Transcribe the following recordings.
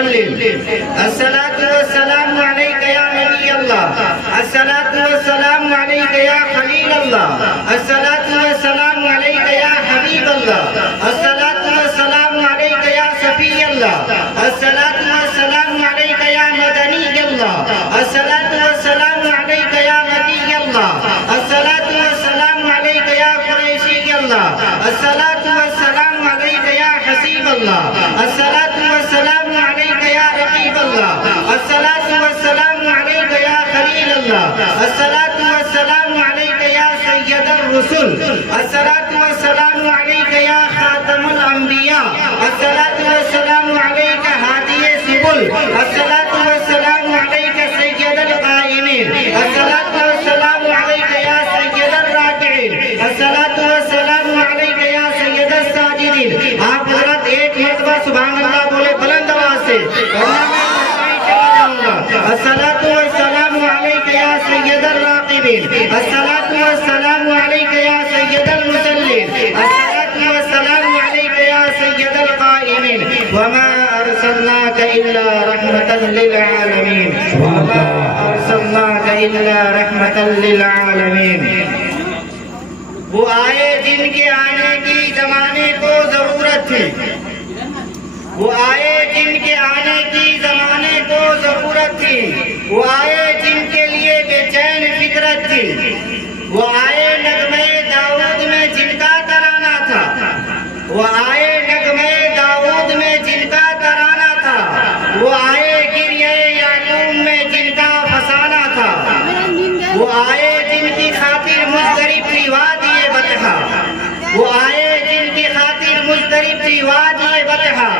وسلم الصلاة والسلام عليك يا نبي الله الصلاة والسلام عليك يا خليل الله الصلاة والسلام عليك يا حبيب الله الصلاة والسلام عليك يا صفي الله الصلاة والسلام عليك يا مدني الله الصلاة والسلام عليك يا نبي الله الصلاة والسلام عليك يا قريشي الله الصلاة والسلام عليك يا حسيب الله الصلاة والسلام عليك يا رقيب الله الصلاة والسلام عليك يا خليل الله الصلاة والسلام عليك يا سيد الرسل الصلاة والسلام عليك يا خاتم الأنبياء الصلاة والسلام عليك هادي سبل الصلاة والسلام عليك سيد القائمين الصلاة والسلام عليك يا سيد الراكعين الصلاة والسلام عليك يا سيد الساجدين. آپ حضرات ایک مرتبہ سبحان اللہ بولے بلند آواز سے. الصلاة والسلام عليك يا سيد الراقبين الصلاة والسلام عليك يا سيد المصلين الصلاة والسلام عليك يا سيد القائمين وما أرسلناك إلا رحمة للعالمين وما أرسلناك إلا رحمة للعالمين. وہ آئے جن کے آنے کی زمانے کو ضرورت تھی وہ آئے جن کے آنے کی زمانے کو ضرورت تھی وہ آئے جن کے لیے بے چین فکرت تھی وہ آئے نغمے داؤد میں جن کا ترانہ تھا وہ آئے نغمے داؤد میں جن کا ترانہ تھا وہ آئے گریہ یعقوب میں جن کا فسانہ تھا وہ آئے جن کی خاطر مضطرب تھی وادی بطحا وہ آئے جن کی خاطر مضطرب تھی وادی بطحا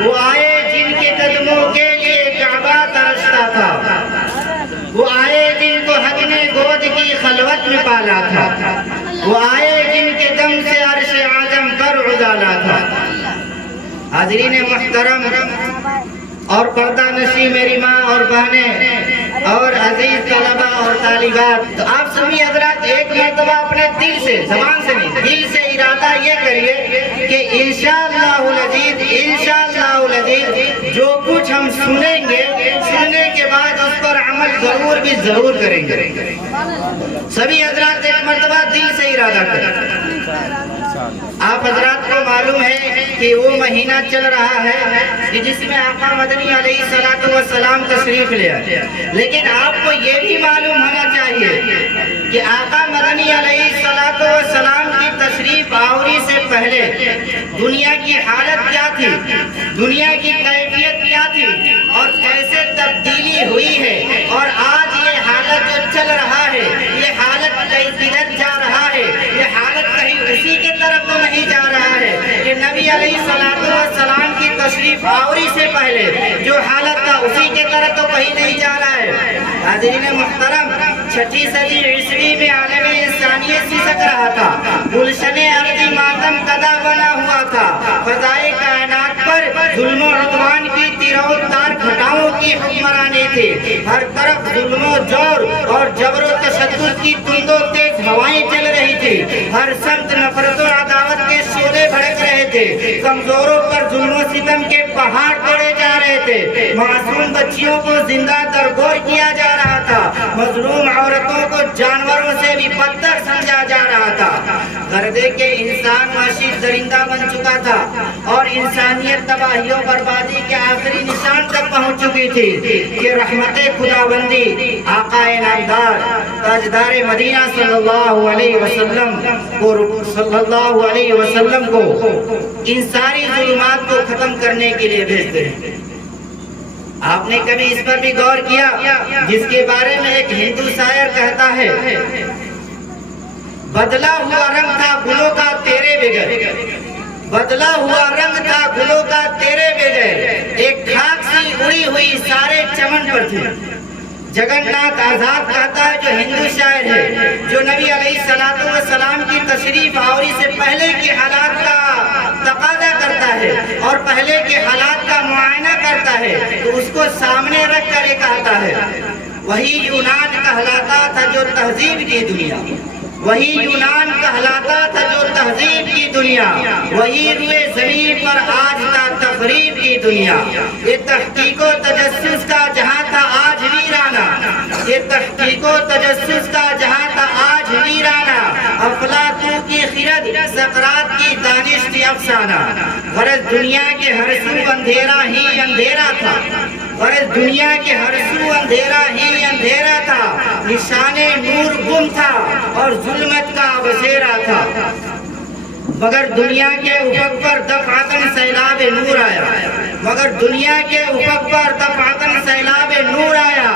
وہ آئے جن کے قدموں کے لیے کعبہ ترستا تھا وہ آئے جن کو حق نے گود کی خلوت میں پالا تھا وہ آئے جن کے دم سے عرش اعظم پر اجالا تھا. حاضرین محترم اور پردہ نشی میری ماں اور بہنیں اور عزیز طلبہ اور طالبات, تو آپ سبھی حضرات ایک مرتبہ اپنے دل سے, زبان سے نہیں, دل سے ارادہ یہ کریے کہ انشاءاللہ العزیز جو کچھ ہم سنیں گے, سننے کے بعد اس پر عمل ضرور کریں گے. سبھی حضرات ایک مرتبہ دل سے ارادہ کریں. آپ حضرات کو معلوم ہے کہ وہ مہینہ چل رہا ہے کہ جس میں آقا مدنی علیہ السلام تشریف لے آئے, لیکن آپ کو یہ بھی معلوم ہونا چاہیے کہ آقا مدنی علیہ السلام کی تشریف آوری سے پہلے دنیا کی حالت کیا تھی, دنیا کی کیفیت کیا تھی اور کیسے تبدیلی ہوئی ہے, اور آج یہ حالت جو چل رہا ہے یہ حالت کدھر جا رہا ہے, یہ حالت کہیں اسی کے طرف تو نہیں جا رہا ہے کہ نبی علیہ السلام کی تشریف آوری سے پہلے جو حالت تھا اسی کے طرف تو کہیں نہیں جا رہا ہے. حاضرین محترم, 6 صدی عیسوی میں عالم انسانیت سسک رہا تھا, گلشن ارضی ماتم کدا بنا ہوا تھا, فضائے کائنات پر ظلم و عدوان کی تیروں تار گھٹاؤں کی حکمرانی تھی, ہر طرف ظلم و جور اور جبر و تشدد کی تند و تیز ہوائیں چل رہی تھی, ہر سمت نفرت و عداوت کے شعلے بھڑک رہے تھے, کمزوروں پر ظلم و ستم کے پہاڑ توڑے جا رہے تھے, معصوم بچیوں کو زندہ درگور کیا جا رہا تھا, مظلوم عورتوں کو جانوروں سے بھی بدتر سمجھا جا رہا تھا. گردے کے انسان معاشی درندہ بن چکا تھا اور انسانیت تباہی و بربادی کے آخری نشان تک پہنچ چکی تھی کہ رحمت خداوندی آقا نامدار تاجدار مدینہ صلی اللہ علیہ وسلم کو ان ساری ظلمات کو ختم کرنے کے لیے بھیجتے ہیں. آپ نے کبھی اس پر بھی غور کیا جس کے بارے میں ایک ہندو شاعر کہتا ہے, بدلا ہوا رنگ تھا گلوں کا تیرے بغیر, بدلا ہوا رنگ تھا گلوں کا تیرے بغیر, ایک خاک سی اڑی ہوئی سارے چمن پر تھی. جگن ناتھ آزاد کہتا ہے, جو ہندو شاعر ہے, جو نبی علیہ السلام کی تشریف آوری سے پہلے کے حالات کا تقاضا کرتا ہے اور پہلے کے حالات کا معائنہ کرتا ہے, تو اس کو سامنے رکھ کر یہ کہتا ہے, وہی یونان کہلاتا تھا جو تہذیب کی دنیا, وہی یونان کہلاتا تھا جو تہذیب کی دنیا, وہی روئے زمین پر آج تا تخریب کی دنیا. یہ تحقیق نیست افسانہ، غرض دنیا کے ہر سو اندھیرا ہی اندھیرا تھا، غرض دنیا کے ہر سو اندھیرا ہی اندھیرا تھا، نشان نور گم تھا اور ظلمت کا بسیرا تھا، مگر دنیا کے افق پر دفعتاً سیلاب نور آیا، مگر دنیا کے افق پر دفعتاً سیلاب نور آیا،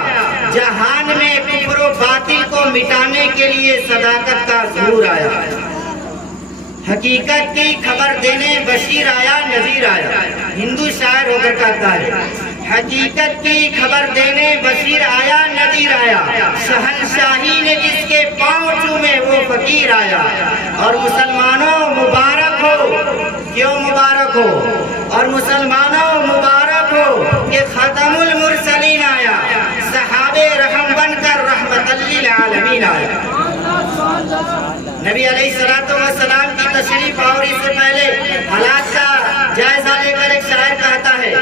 جہان میں کفر و باطل کو مٹانے کے لیے صداقت کا ظہور آیا، حقیقت کی خبر دینے بشیر آیا نذیر آیا، ہندو شاعر ہو کر کہتا ہے حقیقت کی خبر دینے بشیر آیا نذیر آیا، شہنشاہی نے جس کے پاؤں چومے وہ فقیر آیا، اور مسلمانوں مبارک ہو، کیوں مبارک ہو، اور مسلمانوں مبارک ہو کہ ختم المرسلین آیا، صحابہ رحم بن کر رحمت للعالمین آیا۔ نبی علیہ السلام کی تشریف اور اس سے پہلے حالات کا جائزہ لے کر ایک شاعر کہتا ہے،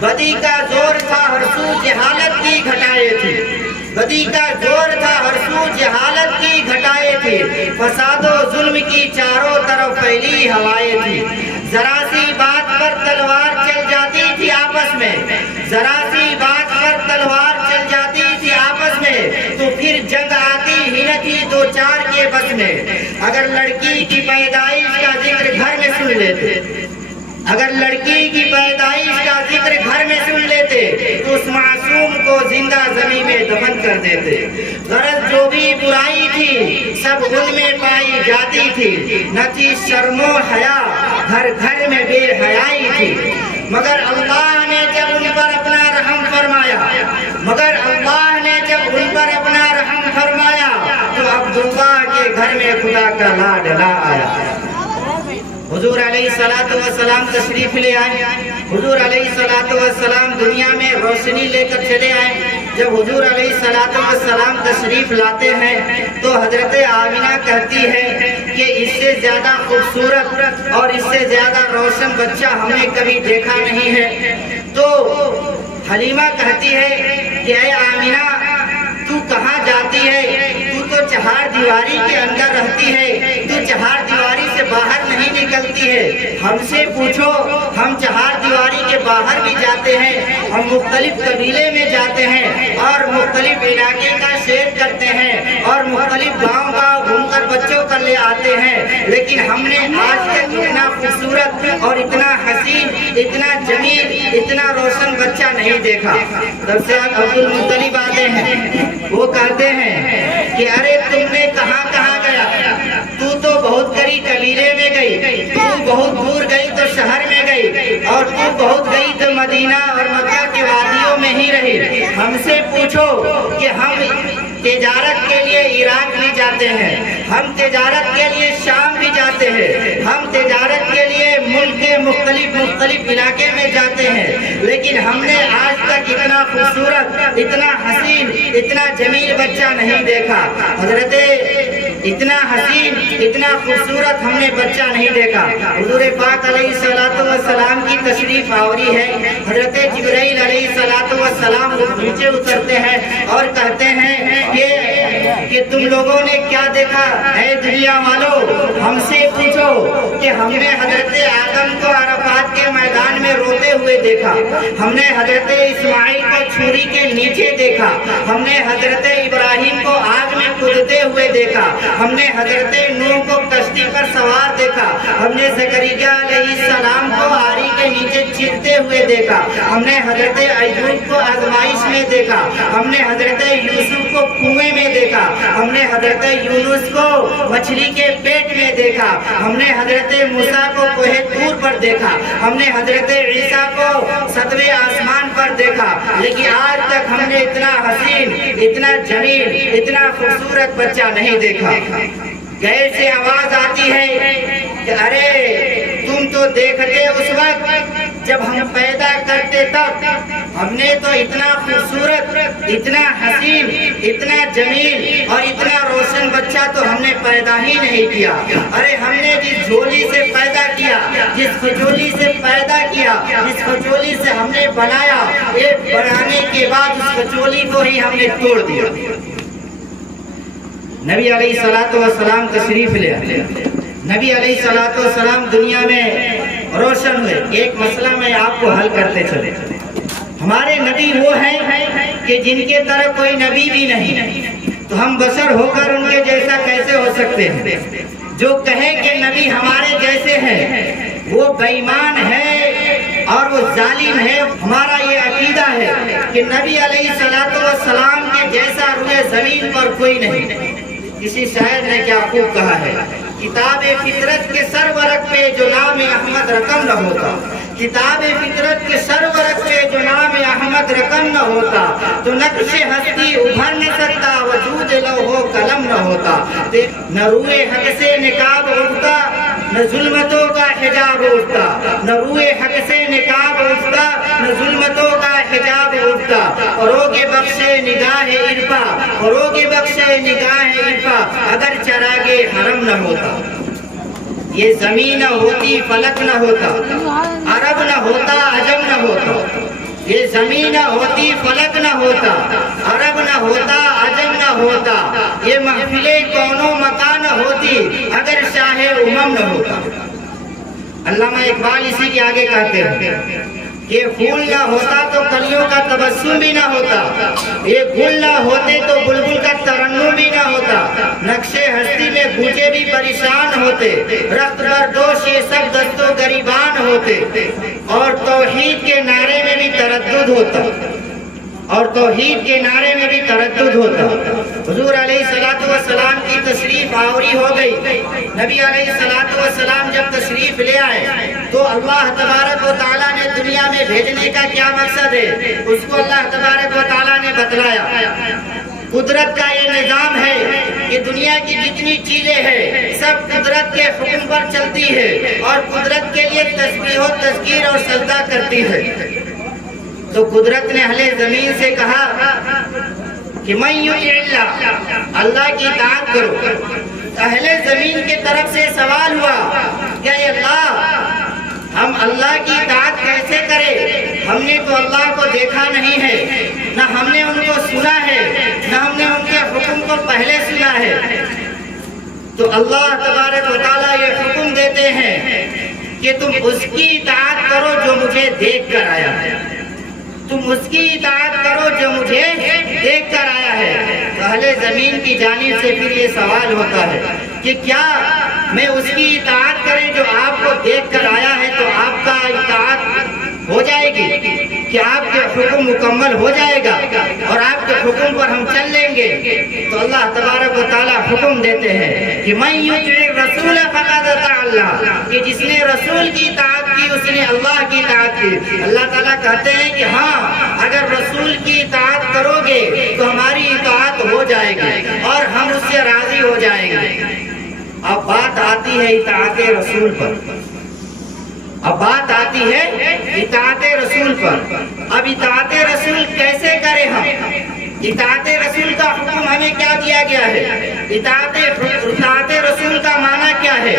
بدی کا زور تھا ہر سو جہالت کی گھٹائیں تھی، بدی کا زور تھا ہر سو جہالت کی گھٹائیں تھی، فساد و ظلم کی چاروں طرف پھیلی ہوائیں تھی، ذرا سی بات پر تلوار چل جاتی تھی آپس میں، ذرا سی بات پر تلوار چل جاتی تھی آپس میں، تو پھر جنگ آتی ہی نہ تھی دو چار کے بس میں، اگر لڑکی کی پیدائش کا ذکر گھر میں سن لیتے، اگر لڑکی کی پیدائش کا ذکر گھر میں سن لیتے تو اس معصوم کو زندہ زمین میں دفن کر دیتے، غرض جو بھی برائی تھی سب ان میں پائی جاتی تھی، نہ تھی شرم و حیا گھر گھر میں بے حیائی تھی، مگر اللہ نے جب ان پر اپنا رحم فرمایا، مگر اللہ نے جب ان پر اپنا رحم فرمایا تو عبداللہ کے گھر میں خدا کا لاڈلا آیا۔ حضور علیہ السلام تشریف لے آئے، حضور علیہ السلام دنیا میں روشنی لے کر چلے آئے، جب حضور علیہ السلام تشریف لاتے ہیں تو حضرت آمینہ کہتی ہے کہ اس سے زیادہ خوبصورت اور اس سے زیادہ روشن بچہ ہم نے کبھی دیکھا نہیں ہے، تو حلیمہ کہتی ہے کہ اے آمینہ تو کہاں جاتی ہے، تو چہار دیواری کے اندر رہتی ہے، تو چہار دیواری سے باہر نہیں نکلتی ہے، ہم سے پوچھو، ہم چہار دیواری کے باہر بھی جاتے ہیں، ہم مختلف قبیلے میں جاتے ہیں اور مختلف علاقے کا سیر کرتے ہیں اور مختلف گاؤں گاؤں گھوم کر بچوں کو لے آتے ہیں، لیکن ہم نے آج تک اتنا خوبصورت اور اتنا حسین، اتنا جمیل، اتنا روشن بچہ نہیں دیکھا۔ تب سے عبد المطلب آتے ہیں، وہ کہتے ہیں کہ ارے تم نے کہاں کہاں گیا، تو بہت قریب قبیلے میں گئی، تو بہت دور گئی تو شہر میں گئی، اور تو بہت گئی تو مدینہ اور مکہ کے وادیوں میں ہی رہی، ہم سے پوچھو کہ ہم تجارت کے لیے عراق بھی جاتے ہیں، ہم تجارت کے لیے شام بھی جاتے ہیں، ہم تجارت کے لیے ملک کے مختلف علاقے میں جاتے ہیں، لیکن ہم نے آج تک اتنا خوبصورت، اتنا حسین، اتنا جمیل بچہ نہیں دیکھا، حضرت اتنا حسین، اتنا خوبصورت ہم نے بچہ نہیں دیکھا۔ حضور پاک علیہ السلام کی تشریف آوری ہے، حضرت جبرائیل علیہ السلام نیچے اترتے ہیں اور کہتے ہیں کہ تم لوگوں نے کیا دیکھا، اے دنیا والو ہم سے پوچھو کہ ہم نے حضرت آدم کو عرفات کے میدان میں روتے ہوئے دیکھا، ہم نے حضرت اسماعیل کو چھری کے نیچے دیکھا، ہم نے حضرت ابراہیم کو آگ میں کودتے ہوئے دیکھا، ہم نے حضرت نوح کو کشتی پر سوار دیکھا، ہم نے زکریا علیہ السلام کو آری کے نیچے چیختے ہوئے دیکھا، ہم نے حضرت ایوب کو آزمائش میں دیکھا، ہم نے حضرت یوسف کو کنویں میں دیکھا، ہم نے حضرت یونس کو مچھلی کے پیٹ میں دیکھا، ہم نے حضرت موسیٰ کو کوہ طور پر دیکھا، ہم نے حضرت عیسیٰ کو ساتویں آسمان پر دیکھا، لیکن آج تک ہم نے اتنا حسین، اتنا جمیل، اتنا خوبصورت بچہ نہیں دیکھا۔ گھر سے آواز آتی ہے کہ ارے تم تو دیکھتے اس وقت جب ہم پیدا کرتے تب، ہم نے تو اتنا خوبصورت، اتنا حسین، اتنا جمیل اور اتنا روشن بچہ تو ہم نے پیدا ہی نہیں کیا۔ ارے ہم نے جس جھولی سے پیدا کیا، جس کھجولی سے پیدا کیا، جس کھجولی سے ہم نے بنایا، ایک بنانے کے بعد اس کھجولی کو ہی ہم نے توڑ دیا۔ نبی علیہ السلام تشریف لے آتے، نبی علیہ الصلوۃ والسلام دنیا میں روشن ہوئے. ایک مسئلہ میں آپ کو حل کرتے چلے. ہمارے نبی وہ ہیں کہ جن کے طرح کوئی نبی بھی نہیں، تو ہم بشر ہو کر ان کے جیسا کیسے ہو سکتے ہیں؟ جو کہے کہ نبی ہمارے جیسے ہیں وہ بے ایمان ہے اور وہ ظالم ہے. ہمارا یہ عقیدہ ہے کہ نبی علیہ الصلوۃ والسلام کے جیسا روئے زمین پر کوئی نہیں. کسی شاعر نے کیا خوب کہا ہے، کتاب فطرت کے سر ورق پہ جو نام احمد رقم نہ ہوتا، کتاب فطرت کے سر ورق پہ جو نام احمد رقم نہ ہوتا، تو نقش ہستی ابھر نہ سکتا، وجود لوح قلم نہ ہوتا. نہ روئے حق سے نقاب اٹھتا، نہ ظلمتوں کا حجاب اٹھتا. نہ روئے حق سے نقاب اٹھتا، نہ ظلمتوں کا حجاب اٹھتا. فروغ بخشے نگاہ عرفا، فروغ بخشے نگاہ عرفا، اگر چراغ حرم نہ ہوتا. یہ زمین نہ ہوتی فلک نہ ہوتا، عرب نہ ہوتا عجم نہ ہوتا. یہ زمین نہ ہوتی فلک نہ ہوتا، عرب نہ ہوتا عجم نہ ہوتا. یہ محفلیں کونوں مکان نہ ہوتی اگر شاہ امم نہ ہوتا. علامہ اقبال اسی کے آگے کہتے ہیں، یہ پھول نہ ہوتا تو کلیوں کا تبسم بھی نہ ہوتا، یہ گل نہ ہوتے تو بلبل کا ترنم بھی نہ ہوتا. نقش ہستی میں گوجے بھی پریشان ہوتے، رخت بردوش یہ سب دست و گریبان ہوتے. اور توحید کے نعرے میں بھی تردد ہوتا، اور توحید کے نعرے میں بھی تردد ہوتا. حضور علیہ الصلوۃ والسلام کی تشریف آوری ہو گئی. نبی علیہ الصلوۃ والسلام جب تشریف لے آئے تو اللہ تبارک و تعالیٰ نے دنیا میں بھیجنے کا کیا مقصد ہے اس کو اللہ تبارک و تعالیٰ نے بتلایا. قدرت کا یہ نظام ہے کہ دنیا کی جتنی چیزیں ہیں سب قدرت کے حکم پر چلتی ہے اور قدرت کے لیے تسبیح و تذکیر اور سجدہ کرتی ہے. تو قدرت نے اہل زمین سے کہا کہ من یطع اللہ کی اطاعت کرو. اہل زمین کی طرف سے سوال ہوا کہ اے اللہ ہم اللہ کی اطاعت کیسے کریں؟ ہم نے تو اللہ کو دیکھا نہیں ہے، نہ ہم نے ان کو سنا ہے، نہ ہم نے ان کے حکم کو پہلے سنا ہے. تو اللہ تبارک و تعالیٰ یہ حکم دیتے ہیں کہ تم اس کی اطاعت کرو جو مجھے دیکھ کر آیا ہے، تم اس کی اطاعت کرو جو مجھے دیکھ کر آیا ہے. تو اہل زمین کی جانب سے پھر یہ سوال ہوتا ہے کہ کیا میں اس کی اطاعت کریں جو آپ کو دیکھ کر آیا ہے تو آپ کا اطاعت ہو جائے گی، کہ آپ کے حکم مکمل ہو جائے گا اور آپ کے حکم پر ہم چل لیں گے؟ تو اللہ تبارک و تعالیٰ حکم دیتے ہیں کہ من یطع الرسول فقد اطاع اللہ، کہ جس نے رسول کی اطاعت کی اس نے اللہ کی اطاعت کی. اللہ تعالیٰ کہتے ہیں کہ ہاں اگر رسول کی اطاعت کرو گے تو ہماری اطاعت ہو جائے گی اور ہم اس سے راضی ہو جائیں گے. اب بات آتی ہے اطاعت رسول پر، اب بات آتی ہے اطاعت رسول پر. اب اطاعت رسول کیسے کریں ہم؟ اطاعت رسول کا حکم ہمیں کیا دیا گیا ہے؟ اطاعت رسول کا معنی کیا ہے؟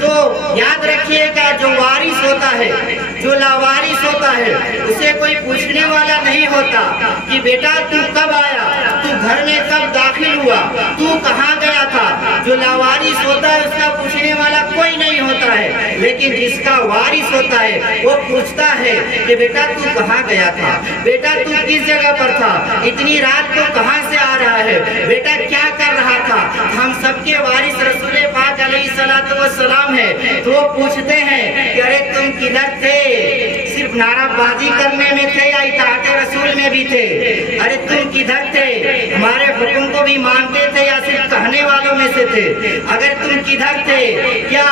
تو یاد رکھیے گا جو وارث ہوتا ہے، جو لاوارث ہوتا ہے، اسے کوئی پوچھنے والا نہیں ہوتا کہ بیٹا تو کب آیا، تو گھر میں کب داخل ہوا، تو کہاں گیا تھا. جو لاوارث ہوتا ہے اس کا پوچھنے والا کوئی نہیں ہوتا ہے، لیکن جس کا وارث ہوتا ہے وہ پوچھتا ہے کہ بیٹا تو کہاں گیا تھا، بیٹا تو کس جگہ پر تھا، اتنی رات تو کہاں سے آ رہا ہے، بیٹا کیا کر رہا تھا. ہم سب کے وارث رسول پاک علیہ الصلوۃ والسلام ہے. تو وہ پوچھتے ہیں کہ ارے تم کدھر تھے؟ صرف نعرہ بازی کرنے میں تھے یا اطاعت رسول میں بھی تھے؟ ارے تم کدھر تھے؟ ہمارے حکم کو بھی مانتے تھے یا صرف کہنے والوں میں سے تھے؟ اگر تم کدھر تھے، کیا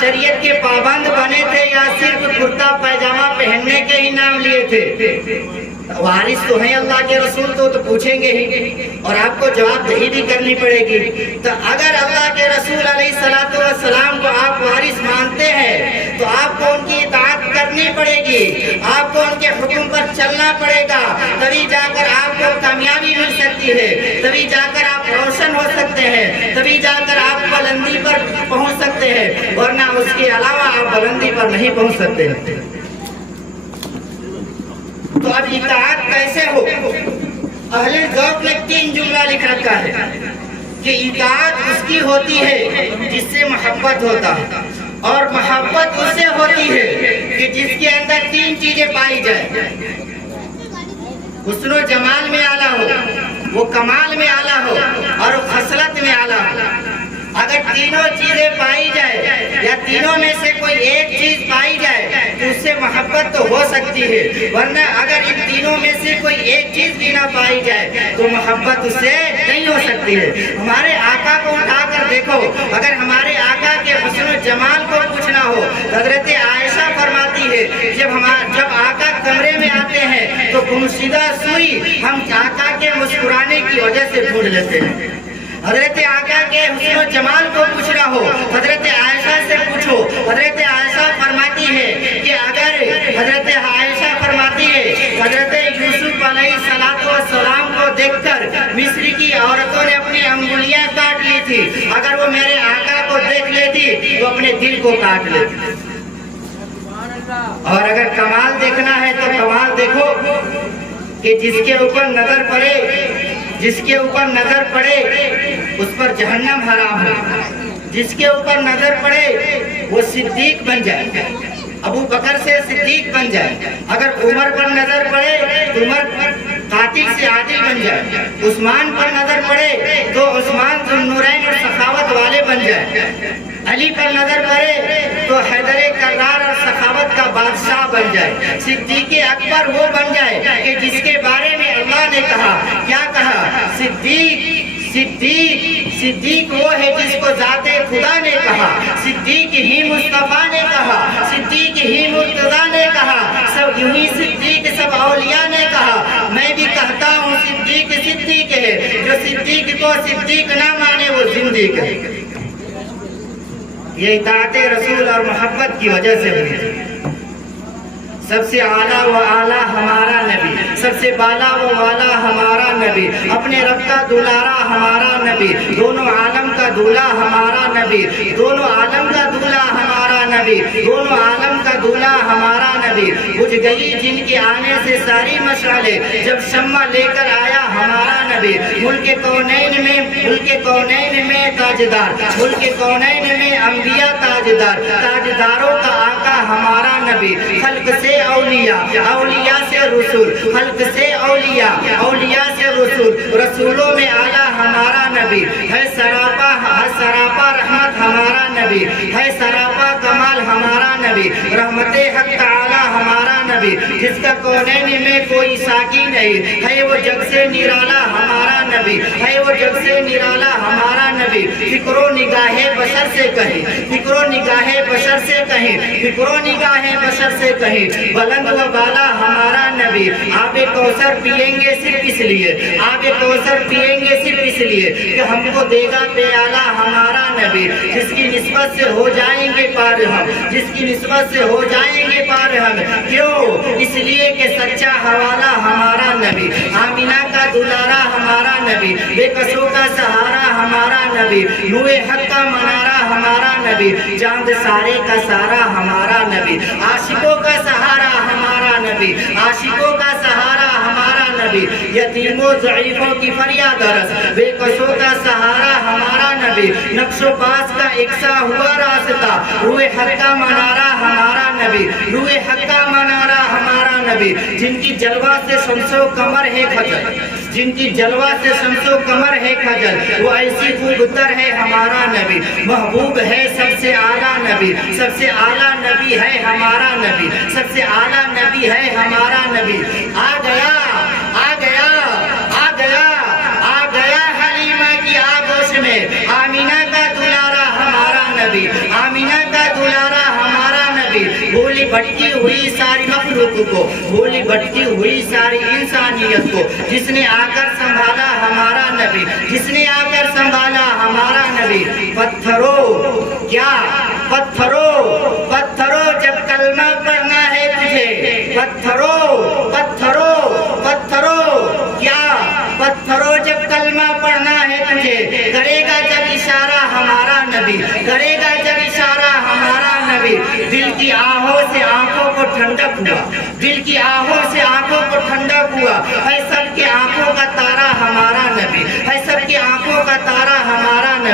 شریعت کے پابند بنے تھے یا صرف کرتا پیجامہ پہننے کے ہی نام لیے تھے؟ وارث تو ہیں اللہ کے رسول، تو پوچھیں گے ہی اور آپ کو جواب دہی بھی کرنی پڑے گی. تو اگر اللہ کے رسول علیہ الصلوۃ والسلام کو آپ وارث مانتے ہیں تو آپ کو ان کی اطاعت کرنی پڑے گی، آپ کو ان کے حکم پر چلنا پڑے گا. تبھی جا کر آپ کو کامیابی مل سکتی ہے، تبھی جا کر آپ روشن ہو سکتے ہیں، تبھی جا کر آپ بلندی پر پہنچ سکتے ہیں، ورنہ اس کے علاوہ آپ بلندی پر نہیں پہنچ سکتے. تو اب اطاعت کیسے ہو؟ اہل ذوق نے 3 جملہ لکھ رکھا ہے. کہ اطاعت اس کی ہوتی ہے جس سے محبت ہوتا ہے، اور محبت اس سے ہوتی ہے کہ جس کے اندر تین چیزیں پائی جائیں، حسن و جمال میں اعلیٰ ہو، وہ کمال میں اعلیٰ ہو، اور خصلت میں اعلیٰ ہو۔ اگر تینوں چیزیں پائی جائے یا تینوں میں سے کوئی ایک چیز پائی جائے تو اس سے محبت تو ہو سکتی ہے، ورنہ اگر ان تینوں میں سے کوئی ایک چیز بھی نہ پائی جائے تو محبت اس سے نہیں ہو سکتی ہے۔ ہمارے آقا کو اٹھا کر دیکھو، اگر ہمارے آقا کے حسن و جمال کو پوچھنا ہو، حضرت عائشہ فرماتی ہے جب آقا کمرے میں آتے ہیں تو گمشدہ سوئی ہم آقا کے مسکرانے کی وجہ سے ڈھونڈ لیتے ہیں۔ حضرت آقا کے حسن و جمال کو پوچھنا ہو، حضرت عائشہ سے پوچھو۔ حضرت عائشہ فرماتی ہے کہ اگر حضرت یوسف علیہ السلام کو دیکھ کر مصر کی عورتوں نے اپنی انگلیاں کاٹ لی تھی، اگر وہ میرے آقا کو دیکھ لیتی تو اپنے دل کو کاٹ لیتی۔ اور اگر کمال دیکھنا ہے تو کمال دیکھو کہ جس کے اوپر نظر پڑے اس پر جہنم حرام ہے، جس کے اوپر نظر پڑے وہ صدیق بن جائے، ابو بکر سے صدیق بن جائے۔ اگر عمر پر نظر پڑے تو عمر قاطع سے عادل بن جائے، عثمان پر نظر پڑے تو عثمان ذو النورین اور سخاوت والے بن جائے، علی پر نظر پڑے تو حیدر کرار اور سخاوت کا بادشاہ بن جائے، صدیق اکبر وہ بن جائے کہ جس کے بارے میں اللہ نے کہا، کیا کہا؟ صدیق وہ ہے جس کو ذات خدا نے کہا، صدیق ہی مصطفیٰ نے کہا، صدیق ہی مرتضیٰ نے کہا، سب یونی صدیق سب اولیاء نے کہا۔ میں بھی کہتا ہوں صدیق ہے، جو صدیق کو صدیق نہ مانے وہ زندیق ہے۔ یہ اطاعت رسول اور محبت کی وجہ سے ہوئی۔ سب سے اعلیٰ و اعلیٰ ہمارا نبی، سب سے بالا و والا ہمارا نبی، اپنے رب کا دولارا ہمارا نبی، دونوں عالم کا دولہ ہمارا نبی، دونوں عالم کا دولہ ہمارا نبی، دونوں عالم کا دولہ ہمارا نبی۔ بجھ گئی جن کے آنے سے ساری مشعلیں، جب شمع لے کر آیا ہمارا نبی، ملک کونین میں تاجدار، ملک کونین میں انبیاء تاجدار، تاجداروں کا آقا ہمارا نبی، خلق سے اولیاء، اولیاء سے رسول، خلق سے اولیاء، اولیاء سے رسول، رسولوں میں اعلیٰ ہمارا نبی، ہے سراپا رحمت ہمارا نبی، ہے سراپا کمال ہمارا نبی، رحمت حق تعالی ہمارا نبی، جس کا کونین میں کوئی ساقی نہیں، ہے وہ جگ سے نرالا ہمارا نبی، ہے وہ جگ سے نرالا ہمارا نبی۔ فکر و نگاہ بشر سے کہیں، فکر و نگاہ بشر سے کہیں، فکر و نگاہ بشر سے کہیں، بلند و بالا ہمارا نبی۔ آب کوثر پیئیں گے صرف اس لیے، آب کوثر پیئیں گے صرف اس لیے کہ ہم کو دے گا پیالہ ہمارا نبی، جس کی نسبت سے ہو جائیں گے پار ہم، جس کی نسبت سے ہو جائیں گے پار ہم۔ کیوں؟ اس لیے کہ سچا حوالہ ہمارا نبی، آمینہ کا دلارا ہمارا نبی، بے کسوں کا سہارا ہمارا نبی، نور حق کا منارہ ہمارا نبی، چاند سارے کا سارا ہمارا نبی، عاشقوں کا سہارا ہمارا نبی، عاشقوں کا سہارا ہمارا نبی، یتیموں ضعیفوں کی فریاد رس، بے کسوں کا سہارا ہمارا نبی، نقش و باز کا اکسا ہوا راستہ، روح حق کا منارہ ہمارا نبی، روح حق کا منارہ ہمارا نبی، جن کی جلوہ سے شمس و قمر ہے کھجل، جن کی جلوہ سے شمس و قمر ہے کھجل، وہ ایسی خوب تر ہے ہمارا نبی، محبوب ہے سب سے اعلیٰ نبی، سب سے اعلیٰ نبی ہے ہمارا نبی، سب سے اعلیٰ نبی ہے ہمارا نبی۔ آ گیا آ گیا آ گیا آ گیا حلیمہ کی آغوش میں، آمینہ کا دلارا ہمارا نبی، آمینہ کا دلارا ہمارا نبی، بھولی بھٹکی ہوئی ساری مخلوق کو، بھولی بھٹکی ہوئی ساری انسانیت کو، جس نے آ کر سنبھالا ہمارا نبی، جس نے آ کر سنبھالا ہمارا نبی۔ پتھروں کیا پتھروں پتھروں جب کلمہ پڑھنا ہے تجھے، پتھروں پتھروں پتھروں کیا پتھروں جب کلمہ پڑھنا ہے تجھے، کرے گا جب اشارہ ہمارا نبی، کرے گا جب اشارہ ہمارا نبی۔ دل کی آہوں سے آنکھوں کو ٹھنڈک ہوا، دل کی آہوں سے آنکھوں کو ٹھنڈک ہوا، ہے سب کی آنکھوں کا تارا ہمارا نبی، ہے سب کی آنکھوں کا تارا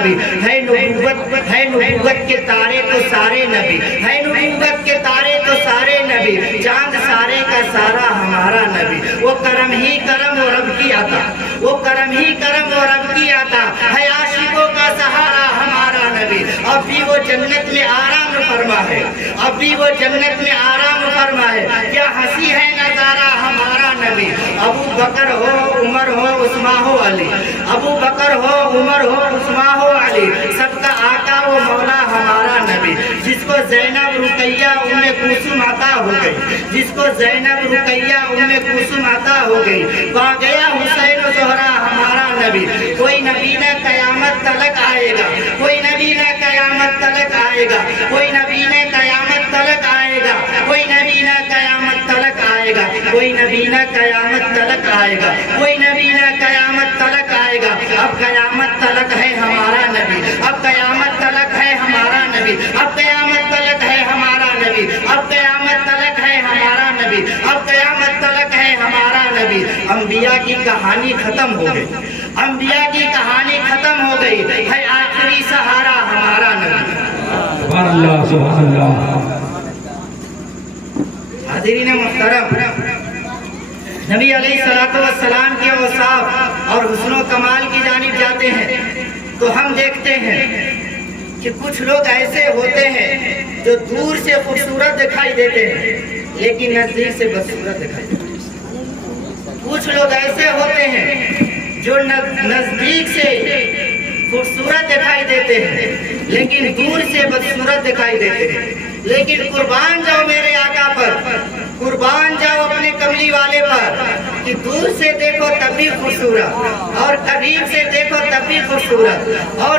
نبی، ہے نبوت کے تارے تو سارے نبی، ہے نبوت کے تارے تو سارے نبی، چاند سارے کا سارا ہمارا نبی، وہ کرم ہی کرم و رب کی عطا، وہ کرم ہی کرم و رب کی عطا، ہے عاشقوں کا سہارا ہمارا نبی، اب بھی وہ جنت میں آرام فرما ہے، اب بھی وہ جنت میں آرام فرما ہے، کیا ہنسی ہے نظارہ ہمارا نبی، ابو بکر ہو عمر ہو عثمان ہو علی، ابو بکر ہو عمر ہو عثمان ہو علی، سب کا آقا وہ مولا ہمارا نبی، جس کو زینب رقیہ ام کلثوم عطا ہو گئی، جس کو زینب رقیہ ام کلثوم عطا ہو گئی، پا گیا حسین و زہرا ہمارا نبی، کوئی نبی نہ قیامت تلک آئے گا، کوئی نبی نہ قیامت تلک آئے گا، کوئی نبی نہ قیامت تلک آئے گا، کوئی نبی نہ قیامت تلک آئے گا، کوئی نبی نہ قیامت تلک آئے گا، کوئی نبی نہ قیامت تلک آئے گا، اب قیامت تلک ہے ہمارا نبی، اب قیامت تلک ہے ہمارا نبی، اب قیامت تلک ہے ہمارا نبی، اب قیامت تلک ہے ہمارا نبی، اب قیامت تلک ہے ہمارا نبی، انبیاء کی کہانی ختم ہو گئی، انبیاء کی کہانی ختم ہو گئی، ہے آخری سہارا ہمارا نبی۔ سبحان اللہ سبحان اللہ۔ حاضرین محترم، نبی علیہ السلام کے اوصاف اور حسن و کمال کی جانب جاتے ہیں تو ہم دیکھتے ہیں کہ کچھ لوگ ایسے ہوتے ہیں جو دور سے خوبصورت دکھائی دیتے ہیں لیکن نزدیک سے بدصورت دکھائی دیتے ہیں، کچھ لوگ ایسے ہوتے ہیں جو نزدیک سے خوبصورت دکھائی دیتے ہیں لیکن دور سے بدصورت دکھائی دیتے ہیں، لیکن قربان جاؤ میرے آقا پر، قربان جاؤ اپنے کملی والے پر، کہ دور سے دیکھو تب بھی خوبصورت اور قریب سے دیکھو تب بھی خوبصورت اور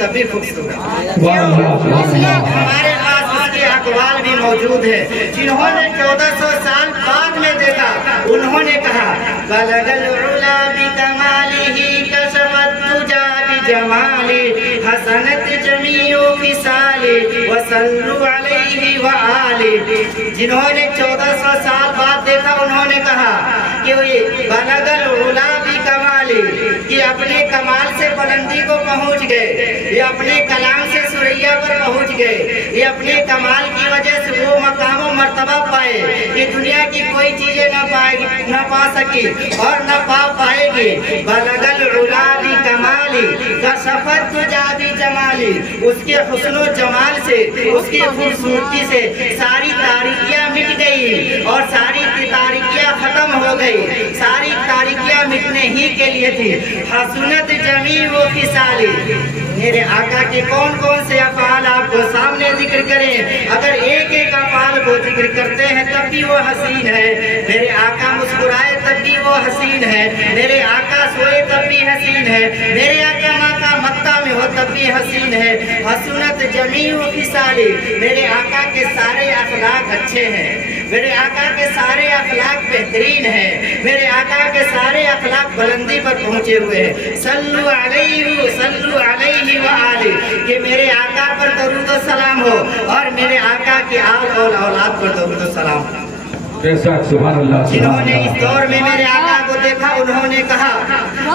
تب بھی خوبصورت۔ ہمارے پاس اس کے اقوال بھی موجود ہیں، جنہوں نے 1400 سال بعد میں دیکھا انہوں نے کہا بلغ العلا بکمالہ کشفت الدجا بجمالہ حسنت جمیع خصالہ وصلوا علیہ وآلہ۔ جنہوں نے 1400 سال بعد دیکھا انہوں نے کہا کہ یہ بلغ العلا بکمالہ، کہ اپنے کمال سے بلندی کو پہنچ گئے، یہ اپنے کلام سے ثریا پر پہنچ گئے، یہ اپنے کمال کی وجہ سے وہ مقام و مرتبہ پائے کہ دنیا کی کوئی چیزیں نہ پا سکی اور نہ پا پائے گی۔ بلغ العلا بکمالہ کشفت الدجا بجمالہ، اس کے حسن و جمال سے، اس کی خوبصورتی سے ساری تاریکیاں مٹ گئی اور ساری تاریکیاں ختم ہو گئی، ساری تاریکیاں مٹنے ہی کے لیے تھی۔ حسنت جمیع خصالہ، میرے آقا کے کون کون سے افعال آپ کو سامنے ذکر کریں، اگر ایک ایک افعال کو ذکر کرتے ہیں تب بھی وہ حسین ہے، میرے آقا مسکرائے تب بھی وہ حسین ہے، میرے آقا سوئے تب بھی حسین ہے، میرے آقا مکہ میں ہو تب بھی حسین ہے۔ حسنت جمیع خصالہ، میرے آقا کے سارے اخلاق اچھے ہیں، میرے آقا کے سارے اخلاق بہترین ہیں، میرے آقا کے سارے اخلاق بلندی پر پہنچے ہوئے ہیں۔ صلو علیہ وآلہ، کہ میرے آقا پر درود و سلام ہو اور میرے آقا کی آل اور اولاد پر درود و سلام ہو۔ سبحان اللہ۔ جنہوں نے اس دور میں میرے آقا کو دیکھا انہوں نے کہا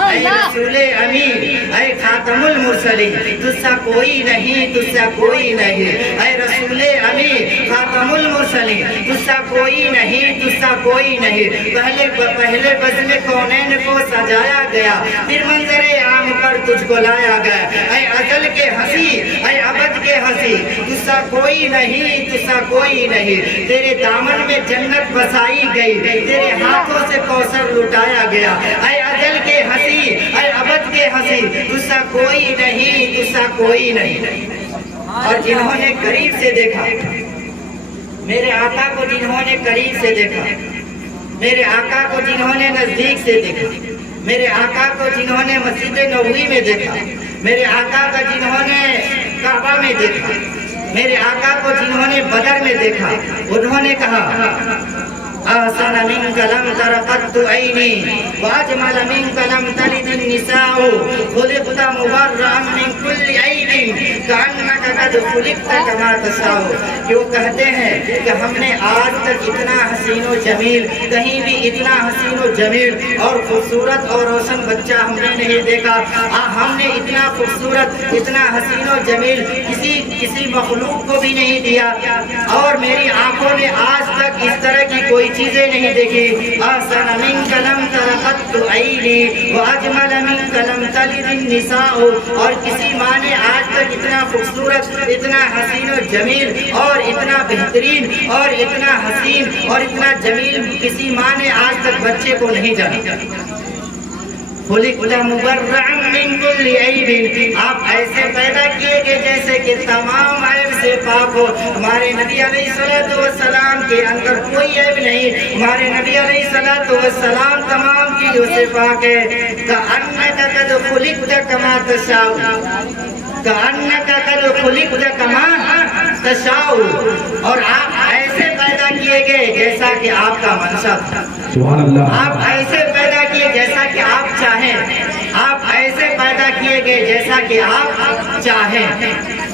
اے رسول امین، اے خاتم المرسلین، تجھ سا کوئی نہیں، تجھ سا کوئی نہیں، اے رسول امین خاتم المرسلین، تجھ سا کوئی نہیں، تجھ سا کوئی نہیں۔ پہلے بزم کونین کو سجایا گیا، پھر منظر عام پر تجھ کو لایا گیا، اے ازل کے ہنسی، اے ابد کے ہنسی، تجھ سا کوئی نہیں، تجھ سا کوئی نہیں۔ تیرے دامن میں جنت بسائی گئی، تیرے ہاتھوں سے کوثر لٹایا گیا، اے ازل کے ہنسی، اے ابد کے ہنسی، تجھ سا کوئی نہیں، تجھ سا کوئی نہیں۔ اور جنہوں نے قریب سے دیکھا میرے آقا کو، جنہوں نے قریب سے دیکھا میرے آقا کو، جنہوں نے نزدیک سے دیکھا میرے آقا کو، جنہوں نے مسجد نبوی میں دیکھا میرے آقا کو، جنہوں نے کعبہ میں دیکھا میرے آقا کو، جنہوں نے بدر میں دیکھا انہوں نے کہا أحسن منك لم تر قط عيني وأجمل منك لم تلد النساء خلقت مبرأ من كل عيب كأنك قد خلقت كما تشاء. کہ وہ کہتے ہیں کہ ہم نے آج تک اتنا حسین و جمیل، کہیں بھی اتنا حسین و جمیل اور خوبصورت اور روشن بچہ ہم نے نہیں دیکھا. ہم نے اتنا خوبصورت، اتنا حسین و جمیل کسی مخلوق کو بھی نہیں دیا، اور میری آنکھوں نے آج تک اس طرح کی کوئی چیزیں نہیں دیکھی. احسن منک لم تر قط عینی واجمل منک لم تلد النساء. اور کسی ماں نے آج تک اتنا خوبصورت، اتنا حسین و جمیل اور اتنا بہترین اور اتنا حسین اور اتنا جمیل کسی ماں نے آج تک بچے کو نہیں جانا. خلقت مبرعا من كل عیب. آپ ایسے پیدا کیے گئے جیسے کہ تمام عیب سے پاک ہو. ہمارے نبی علیہ الصلوۃ والسلام کے اندر کوئی عیب نہیں. ہمارے نبی علیہ الصلوۃ والسلام تمام چیزوں سے پاک ہے. کأنک قد خلقت کما تشاء. کأنک قد خلقت کما تشاء. اور آپ ایسے پیدا کیے گئے جیسا کہ آپ کا منشا تھا. سبحان اللہ. آپ ایسے پیدا کیے جیسا کہ آپ چاہیں. آپ ایسے پیدا کیے گئے جیسا کہ آپ چاہیں.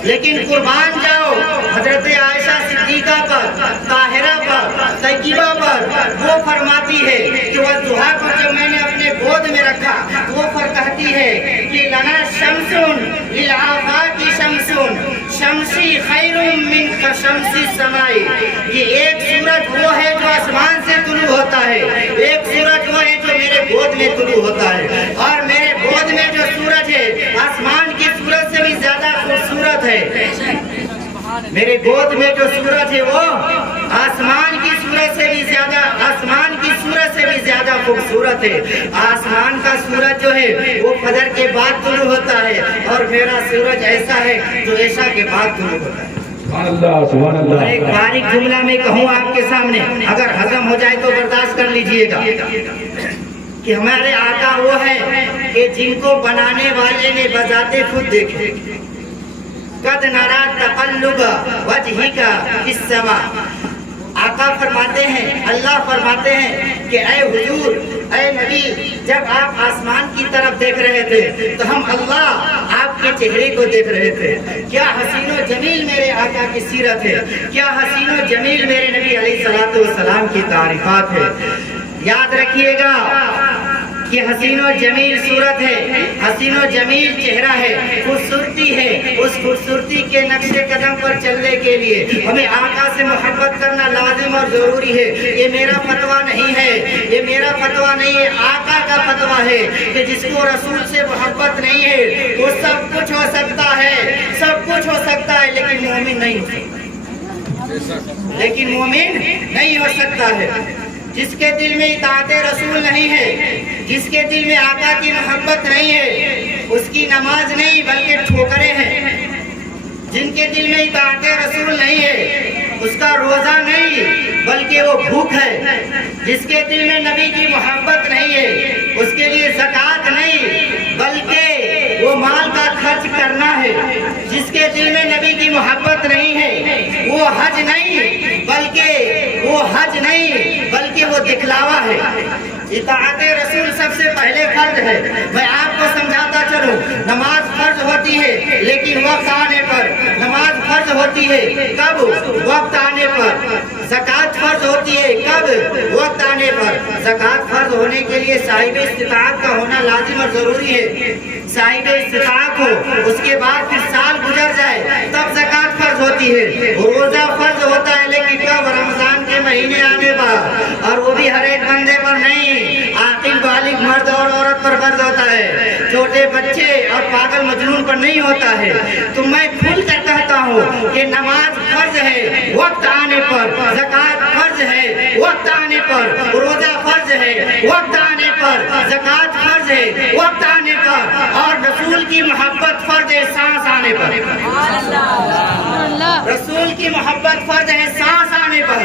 لیکن قربان جاؤ حضرت عائشہ صدیقہ پر، طاہرہ پر، طیبہ پر. وہ فرماتی ہے کہ وہ ضحیٰ کو جب میں نے اپنے گود میں رکھا، وہ کہتی ہے کہ لنا شمسن للآفاق شمسن شمسی خیر من شمس السماء. یہ ایک سورج وہ ہے جو آسمان سے طلوع ہوتا ہے، ایک سورج وہ ہے جو میرے گود میں طلوع ہوتا ہے. اور میرے گود میں جو سورج ہے آسمان کی سورج سے بھی زیادہ خوبصورت ہے. میرے گود میں جو سورج ہے وہ آسمان کی سورج سے بھی زیادہ، آسمان کی سورج سے بھی زیادہ خوبصورت ہے. آسمان کا سورج جو ہے وہ فجر کے بعد طلوع ہوتا ہے، اور میرا سورج ایسا ہے جو عشاء کے بعد طلوع ہوتا ہے. سبحان اللہ. سبحان اللہ. ایک باریک جملہ میں کہوں آپ کے سامنے، اگر ہضم ہو جائے تو برداشت کر لیجئے گا، کہ ہمارے آقا وہ ہے کہ جن کو بنانے والے نے بذات خود دیکھے. قد نرا تقلب وجهك في السماء. آقا فرماتے ہیں، اللہ فرماتے ہیں کہ اے حضور، اے نبی، جب آپ آسمان کی طرف دیکھ رہے تھے تو ہم اللہ آپ کے چہرے کو دیکھ رہے تھے. کیا حسین و جمیل میرے آقا کی سیرت ہے، کیا حسین و جمیل میرے نبی علیہ الصلوۃ والسلام کی تعریفات ہے. یاد رکھیے گا کہ حسین و جمیل صورت ہے، حسین و جمیل چہرہ ہے، خوبصورتی ہے. اس خوبصورتی کے نقش قدم پر چلنے کے لیے ہمیں آقا سے محبت کرنا لازم اور ضروری ہے. یہ میرا فتویٰ نہیں ہے، یہ میرا فتویٰ نہیں ہے، آقا کا فتویٰ ہے کہ جس کو رسول سے محبت نہیں ہے وہ سب کچھ ہو سکتا ہے، سب کچھ ہو سکتا ہے، لیکن مومن نہیں ہو سکتا. لیکن مومن نہیں ہو سکتا ہے. جس کے دل میں اطاعت رسول نہیں ہے، جس کے دل میں آقا کی محبت نہیں ہے، اس کی نماز نہیں بلکہ ٹھوکریں ہیں. جن کے دل میں اطاعت رسول نہیں ہے اس کا روزہ نہیں بلکہ وہ بھوک ہے. جس کے دل میں نبی کی محبت نہیں ہے اس کے لیے زکوٰۃ نہیں بلکہ وہ مال کا خرچ کرنا ہے. جس کے دل میں نبی کی محبت نہیں ہے وہ حج نہیں بلکہ وہ دکھلاوا ہے. اطاعت رسول سب سے پہلے فرض ہے. میں آپ کو سمجھاتا چلوں، نماز فرض ہوتی ہے لیکن وقت آنے پر. نماز فرض ہوتی ہے کب؟ وقت آنے پر. زکوٰۃ فرض ہوتی ہے کب؟ وقت آنے پر. زکوٰۃ فرض ہونے کے لیے صاحب استطاعت کا ہونا لازم اور ضروری ہے. صاحب استطاعت ہو، اس کے بعد پھر سال گزر جائے تب زکوٰۃ فرض ہوتی ہے. روزہ فرض ہوتا ہے لیکن کب؟ رمضان کے مہینے آنے پر، اور وہ بھی ہر ایک بندے پر نہیں، عاقل بالغ مرد اور عورت پر فرض ہوتا ہے. چھوٹے بچے اور پاگل مجنون پر نہیں ہوتا ہے. تو میں کھل کر کہتا ہوں کہ نماز فرض ہے وقت آنے پر، زکوٰۃ فرض ہے وقت آنے پر، روزہ فرض ہے وقت آنے پر، زکوٰۃ فرض ہے وقت آنے پر، اور رسول کی محبت فرض ہے سانس آنے پر. رسول کی محبت فرض ہے سانس آنے پر.